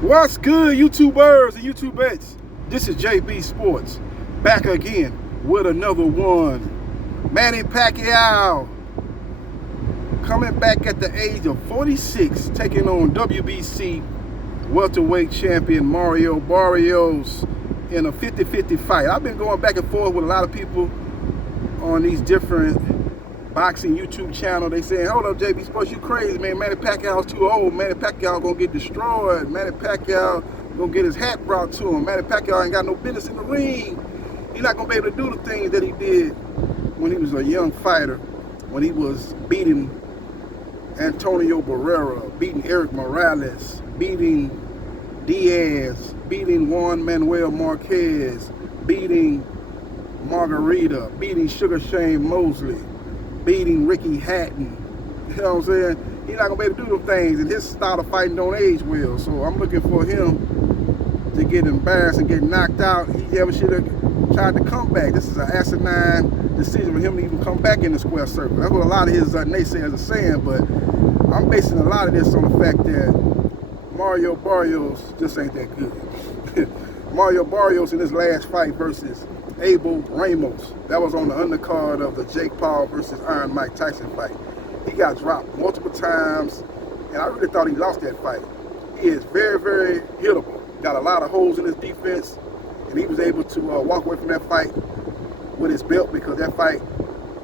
What's good, YouTubers and YouTubettes? This is JB Sports, back again with another one. Manny Pacquiao coming back at the age of 46, taking on WBC welterweight champion Mario Barrios in a 50-50 fight. I've been going back and forth with a lot of people on these different boxing YouTube channel. They saying, hold up, JB Sports, you crazy, man. Manny Pacquiao's too old. Manny Pacquiao gonna get destroyed. Manny Pacquiao gonna get his hat brought to him. Manny Pacquiao ain't got no business in the ring. He's not gonna be able to do the things that he did when he was a young fighter, when he was beating Antonio Barrera, beating Eric Morales, beating Diaz, beating Juan Manuel Marquez, beating Margarita, beating Sugar Shane Mosley, beating Ricky Hatton. You know what I'm saying? He's not gonna be able to do them things, and his style of fighting don't age well. So I'm looking for him to get embarrassed and get knocked out. He ever should have tried to come back. This is an asinine decision for him to even come back in the square circle. That's what a lot of his naysayers are saying, but I'm basing a lot of this on the fact that Mario Barrios just ain't that good. Mario Barrios in his last fight versus Abel Ramos, that was on the undercard of the Jake Paul versus Iron Mike Tyson fight. He got dropped multiple times, and I really thought he lost that fight. He is very, very hittable. Got a lot of holes in his defense, and he was able to walk away from that fight with his belt because that fight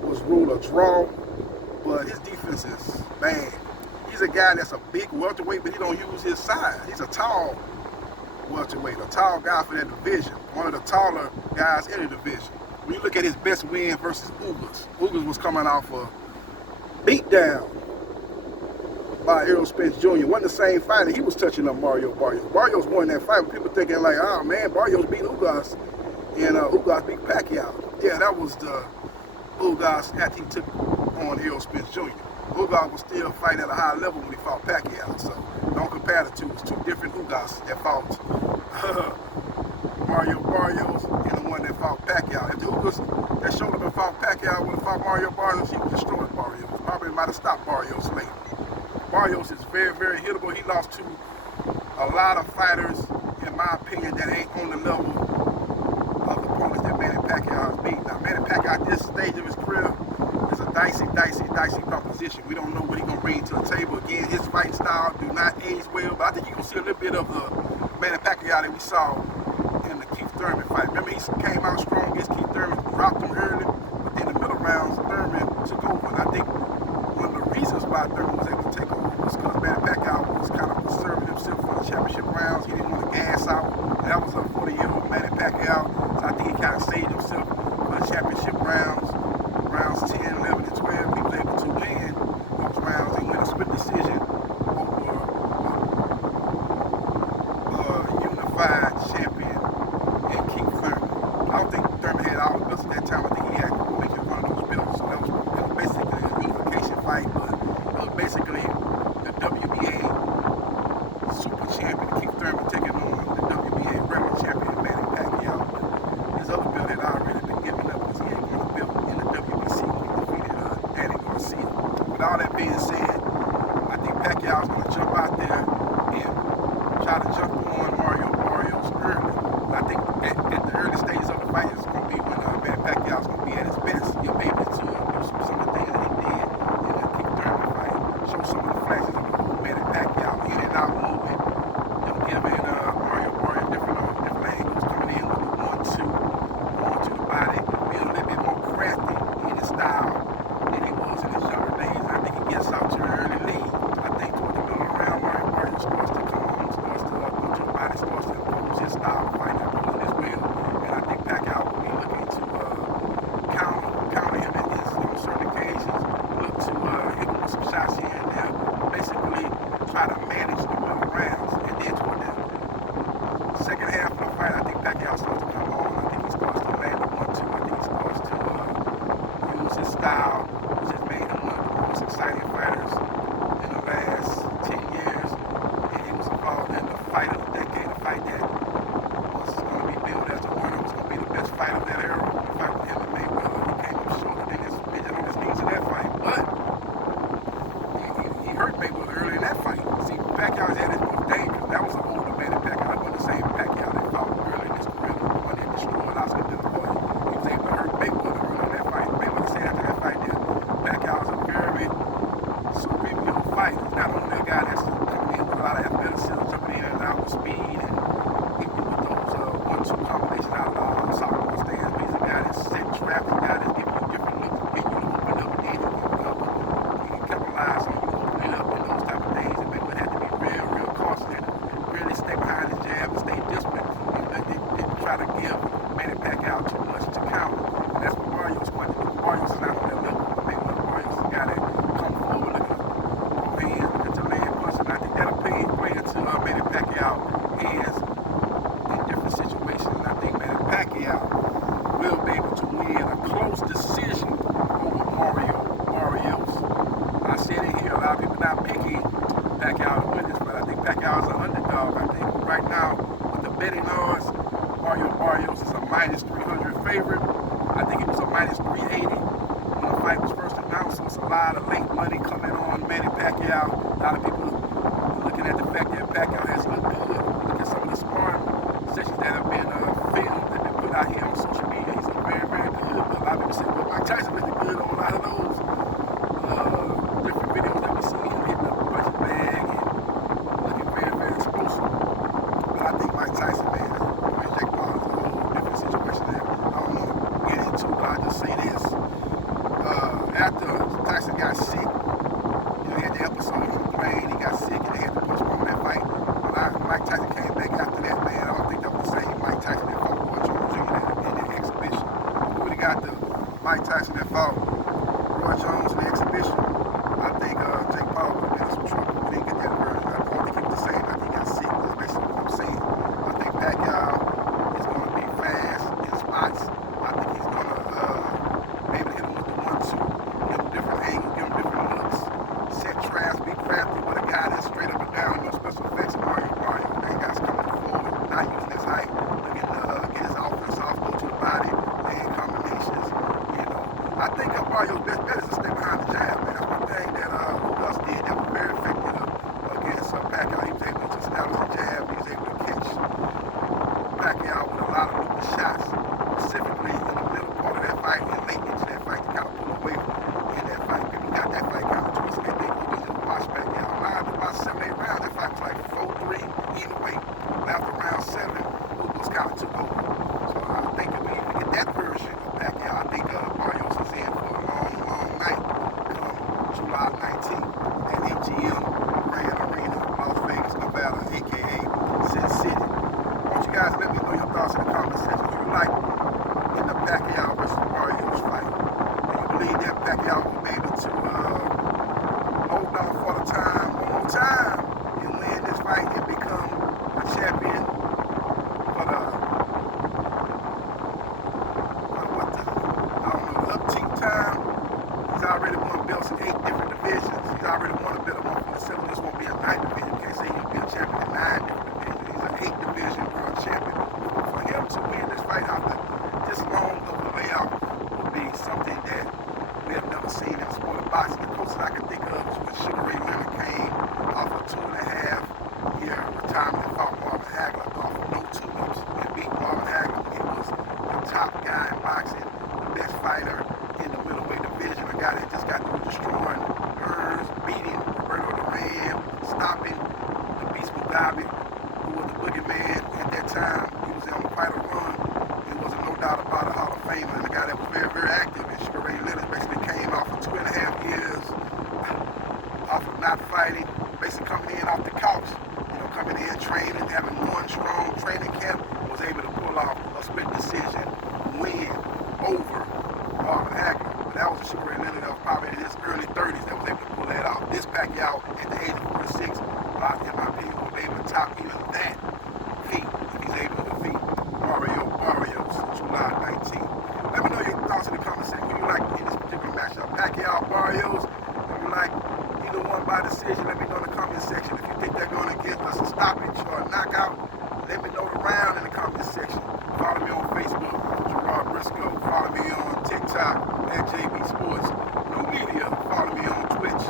was ruled a draw, but his defense is bad. He's a guy that's a big welterweight, but he don't use his size. He's a tall welterweight, a tall guy for that division, one of the taller guys in the division. When you look at his best win versus Ugas was coming off a beatdown by Errol Spence Jr. Wasn't the same fighter. He was touching up Mario Barrios. Barrios won that fight, but people thinking like, oh man, Barrios beat Ugas, and Ugas beat Pacquiao. Yeah, that was the Ugas after he took on Errol Spence Jr. Ugas was still fighting at a high level when he fought Pacquiao, so don't compare the two. It's two different Ugas that fought Mario Barrios and the one that fought Pacquiao. If the Ugas that showed up and fought Pacquiao would have fought Mario Barrios, he would have destroyed Barrios. Probably might have stopped Barrios later. Barrios is very, very hittable. He lost to a lot of fighters, in my opinion, that ain't on the level of the opponents that Manny Pacquiao has beat. Now, Manny Pacquiao at this stage of his career is a dicey proposition. We don't know what he's going to bring to the table. Again, his fight style do not age well, but I think you're going to see a little bit of the Manny Pacquiao that we saw in the Keith Thurman fight. Remember, he came out strong against Keith Thurman, dropped him early, but in the middle rounds, Thurman took over. And I think one of the reasons why Thurman was able to take over was because Manny Pacquiao was kind of preserving himself for the championship rounds. He didn't want to gas out. And that was a 40-year-old Manny Pacquiao, so I think he kind of saved himself for the championship rounds. Rounds 10, 11, and 12, he was able to win those rounds and win a split decision over unified champion and Keith Thurman. I don't think Thurman had all the belts at that time. I think he had maybe one of those belts. So that was basically a unification fight, but it was basically the WBA super champion Keith Thurman taking on the WBA regular champion Manny Pacquiao. But his other belt had already been given up because he ain't won a belt in the WBC when he defeated Danny Garcia. With all that being said, I think Pacquiao's going to jump out there and try to jump on Mario Barrios early. I think at the early stages of the fight, it's going to be when Manny Pacquiao's going to be at his best. He'll be able to do some of the things that he did in the Keith Thurman fight, show some of the flashes of Manny Pacquiao, in and out movement, giving Mario Barrios different angles, coming in with the 1-2, going to the body, being a little bit more crafty in his style than he was in his younger days. I think he gets out to an early lead. I think toward the middle of the round, Mario Barrios starts to come on, starts to go to the body time he fought Marvin Hagler off of no two-ups and beat Marvin Hagler. He was the top guy in boxing, the best fighter in the middleweight division. A guy that just got through destroying Hearns, beating Roberto Duran, stopping the Beast Mugabe, who was the boogeyman at that time. He was on quite a run. He was no doubt about a Hall of Famer and a guy that was very, very active. And Sugar Ray Leonard basically came off of 2.5 years off of not fighting, basically coming in off the couch, coming in training, having one strong training camp, was able to pull off a split decision win over Marvin Hagler. But that was a Sugar Ray Leonard that was probably in his early 30s that was able to pull that off. This Pacquiao at the age of 46, in my opinion, will be able to top even that feat if he's able to defeat Mario Barrios July 19th. Let me know your thoughts in the comment section. Who you like in this particular matchup? Pacquiao, Barrios? Who you like either one by decision? Let me know in the comment section. If you think they're going to get us a stoppage or a knockout, let me know the round in the comment section. Follow me on Facebook, Gerard Briscoe. Follow me on TikTok at JB Sports. New Media. Follow me on Twitch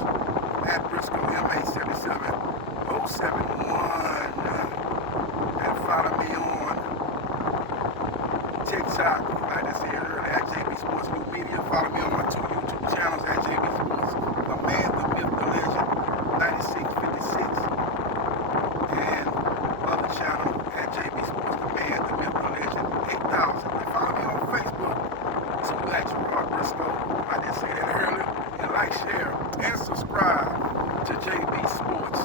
at Briscoe MA77071. And follow me on TikTok, like I said earlier, at JB Sports New Media. Follow me on my 2 YouTube channels at JB Sports. The man, the myth, the legend, 9656. And other channel at JB Sports, the man, the myth, the legend, 8000. And follow me on Facebook, at Gerard Briscoe. I did say that earlier. And like, share, and subscribe to JB Sports.